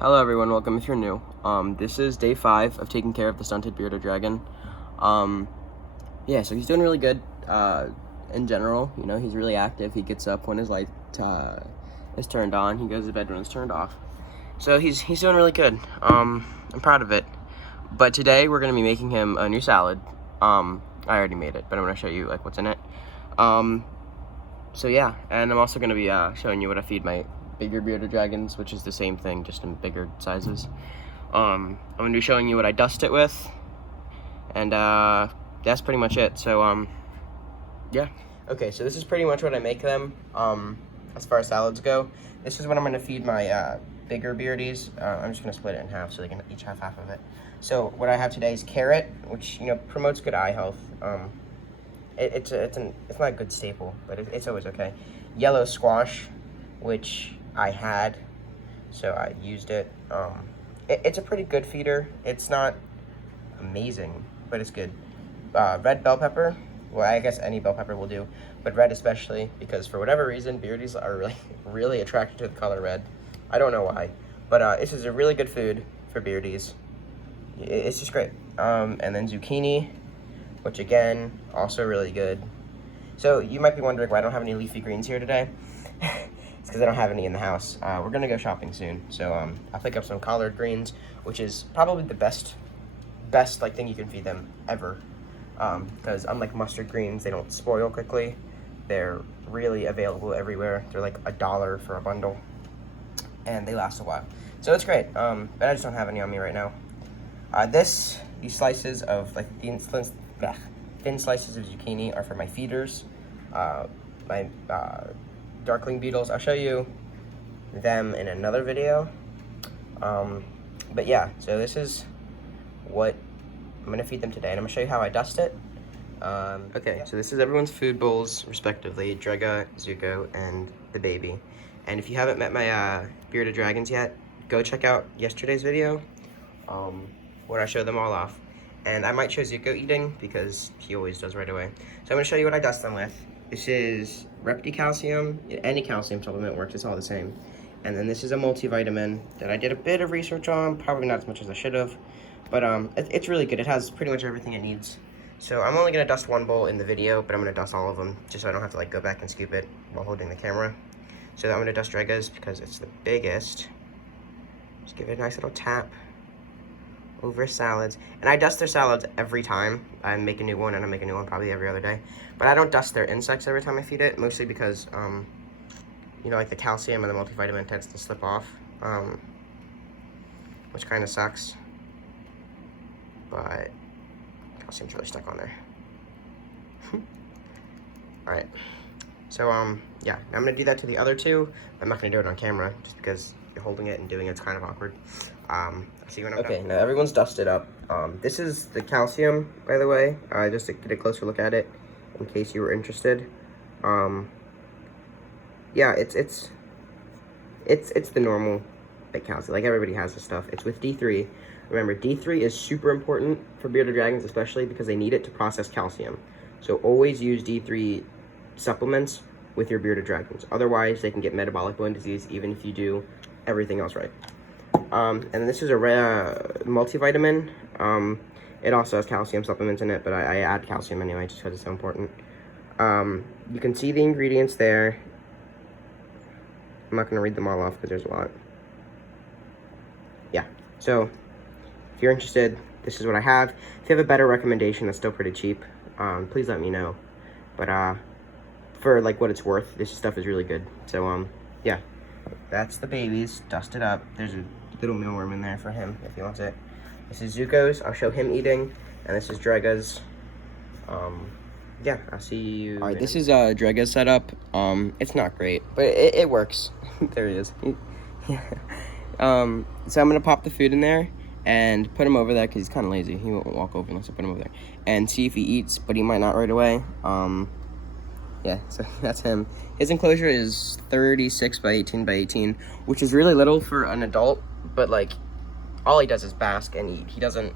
Hello everyone, welcome if you're new. This is day 5 of taking care of the stunted bearded dragon. So he's doing really good, in general. You know, he's really active. He gets up when his light, is turned on. He goes to bed when it's turned off. So he's doing really good. I'm proud of it. But today we're gonna be making him a new salad. I already made it, but I'm gonna show you, like, what's in it. So yeah, and I'm also gonna be, showing you what I feed my bigger bearded dragons, which is the same thing, just in bigger sizes. I'm gonna be showing you what I dust it with, and that's pretty much it. So yeah. Okay, so this is pretty much what I make them. As far as salads go, this is what I'm gonna feed my bigger beardies. I'm just gonna split it in half so they can each have half of it. So what I have today is carrot, which promotes good eye health. It's not a good staple, but it's always okay. Yellow squash, which I had, so I used it. It's a pretty good feeder. It's not amazing, but it's good. Red bell pepper. Well, I guess any bell pepper will do, but red especially, because for whatever reason, beardies are really attracted to the color red. I don't know why, but this is a really good food for beardies. It's just great. And then zucchini, which again, also really good. So you might be wondering why I don't have any leafy greens here today. It's because I don't have any in the house. We're gonna go shopping soon, so I'll pick up some collard greens, which is probably the best like thing you can feed them ever. Because unlike mustard greens, they don't spoil quickly. They're really available everywhere. They're like $1 for a bundle, and they last a while. So it's great. But I just don't have any on me right now. These slices of like thin slices of zucchini are for my feeders. My darkling beetles, I'll show you them in another video. But yeah, so this is what I'm gonna feed them today, and I'm gonna show you how I dust it. Okay, so this is everyone's food bowls, respectively, Drega, Zuko, and the baby. And if you haven't met my bearded dragons yet, go check out yesterday's video, where I show them all off. And I might show Zuko eating, because he always does right away. So I'm gonna show you what I dust them with. This is Repti Calcium. Any calcium supplement works, it's all the same. And then this is a multivitamin that I did a bit of research on, probably not as much as I should have, but it's really good. It has pretty much everything it needs. So I'm only gonna dust one bowl in the video, but I'm gonna dust all of them, just so I don't have to like go back and scoop it while holding the camera. So I'm gonna dust Drega's because it's the biggest. Just give it a nice little tap over salads. And I dust their salads every time I make a new one, and I make a new one probably every other day. But I don't dust their insects every time I feed it, mostly because, like the calcium and the multivitamin tends to slip off, which kind of sucks. But calcium's really stuck on there. Alright. So, yeah, I'm gonna do that to the other two. I'm not gonna do it on camera, just because you're holding it and doing it's kind of awkward. I'll see you when I'm done. Okay, now everyone's dusted up. This is the calcium, by the way, just to get a closer look at it, in case you were interested. Yeah, it's the normal, like, calcium. Like, everybody has this stuff. It's with D3. Remember, D3 is super important for bearded dragons, especially because they need it to process calcium. So always use D3 supplements with your bearded dragons. Otherwise, they can get metabolic bone disease even if you do everything else right. And this is a multivitamin. It also has calcium supplements in it, but I add calcium anyway just because it's so important. You can see the ingredients there. I'm not going to read them all off because there's a lot. Yeah, so if you're interested, this is what I have. If you have a better recommendation that's still pretty cheap, please let me know. But for like what it's worth, this stuff is really good. So yeah, that's the babies dusted up. There's a little mealworm in there for him if he wants it. This is Zuko's. I'll show him eating, and this is Drega's. Yeah, I'll see you. All right, this is Drega's setup. It's not great, but it works. There he is. Yeah. So I'm gonna pop the food in there and put him over there because he's kind of lazy. He won't walk over unless I put him over there and see if he eats, but he might not right away. Yeah, so that's him. His enclosure is 36 by 18 by 18, which is really little for an adult, but like all he does is bask and eat. He doesn't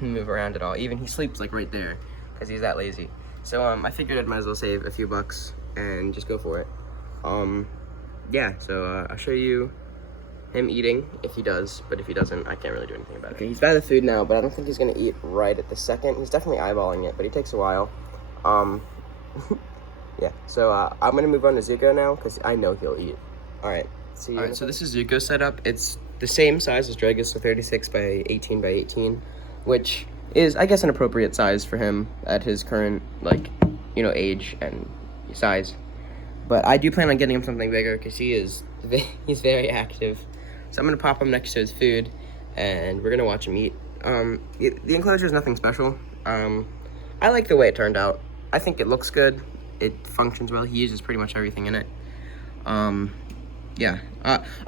move around at all. Even he sleeps like right there because he's that lazy. So I figured I might as well save a few bucks and just go for it. Yeah, so I'll show you him eating if he does, but if he doesn't, I can't really do anything about it. Okay, he's by the food now, but I don't think he's gonna eat right at the second. He's definitely eyeballing it, but he takes a while. Yeah, so I'm gonna move on to Zuko now, because I know he'll eat. Alright, see you. Alright, so this is Zuko's setup. It's the same size as Dragus, so 36 by 18 by 18, which is, I guess, an appropriate size for him at his current, like, you know, age and size. But I do plan on getting him something bigger, because he's very active. So I'm gonna pop him next to his food, and we're gonna watch him eat. The enclosure is nothing special. I like the way it turned out. I think it looks good. It functions well. He uses pretty much everything in it. Yeah.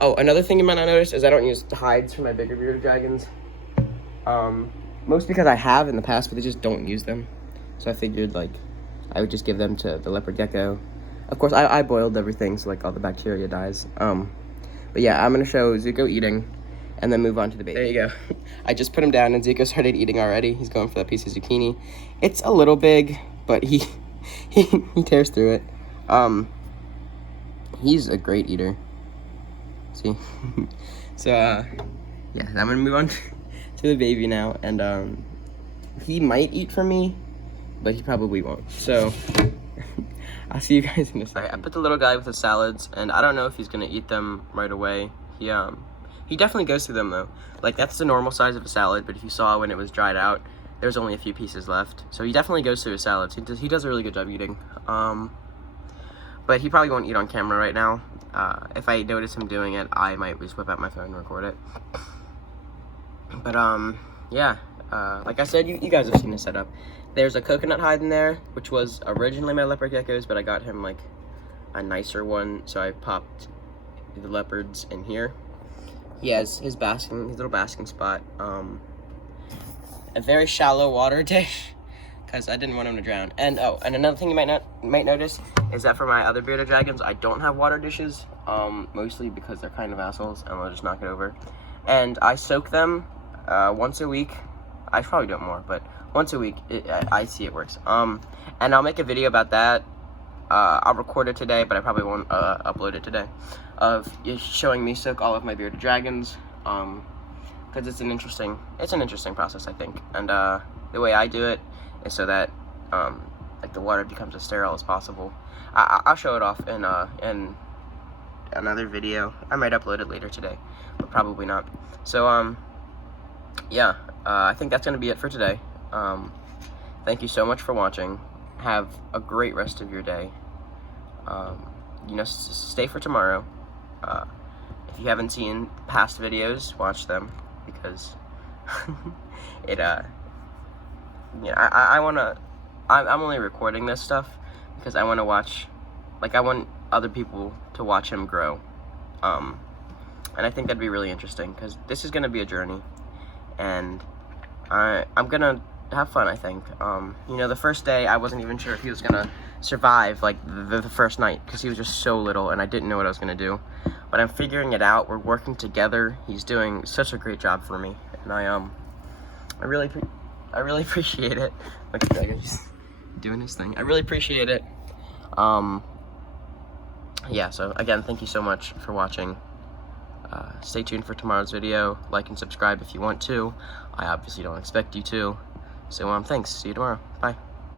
Oh, another thing you might not notice is I don't use hides for my bigger bearded dragons. Most because I have in the past, but they just don't use them. So I figured, like, I would just give them to the leopard gecko. Of course, I boiled everything, so, like, all the bacteria dies. But yeah, I'm gonna show Zuko eating, and then move on to the baby. There you go. I just put him down, and Zuko started eating already. He's going for that piece of zucchini. It's a little big, but he tears through it. He's a great eater. See? So, yeah, I'm gonna move on to the baby now, and, he might eat from me, but he probably won't. So, I'll see you guys in a second. I put the little guy with the salads, and I don't know if he's gonna eat them right away. He definitely goes through them, though. Like, that's the normal size of a salad, but if you saw when it was dried out, there's only a few pieces left. So he definitely goes through his salads. He does a really good job eating. But he probably won't eat on camera right now. If I notice him doing it, I might just whip out my phone and record it. But, yeah. Like I said, you guys have seen the setup. There's a coconut hide in there, which was originally my leopard gecko's, but I got him, like, a nicer one, so I popped the leopards in here. He has his little basking spot. A very shallow water dish, because I didn't want him to drown. And, oh, and another thing you might notice is that for my other bearded dragons, I don't have water dishes, mostly because they're kind of assholes, and I'll just knock it over. And I soak them once a week. I probably do it more, but once a week, I see it works. And I'll make a video about that. I'll record it today, but I probably won't upload it today, of showing me soak all of my bearded dragons, because it's an interesting process, I think. And the way I do it is so that like the water becomes as sterile as possible. I'll show it off in another video. I might upload it later today, but probably not. So yeah, I think that's gonna be it for today. Thank you so much for watching. Have a great rest of your day. You know, stay for tomorrow. If you haven't seen past videos, watch them, because it yeah, I'm only recording this stuff because I want to watch, like, I want other people to watch him grow. And I think that'd be really interesting, because this is gonna be a journey, and I'm gonna have fun, I think. You know, the first day I wasn't even sure if he was gonna survive, like, the first night, because he was just so little and I didn't know what I was gonna do. But I'm figuring it out. We're working together. He's doing such a great job for me, and I really appreciate it. Look at Dragon just doing his thing. I really appreciate it. Yeah, so again, thank you so much for watching. Stay tuned for tomorrow's video. Like and subscribe if you want to. I obviously don't expect you to. So, thanks. See you tomorrow. Bye.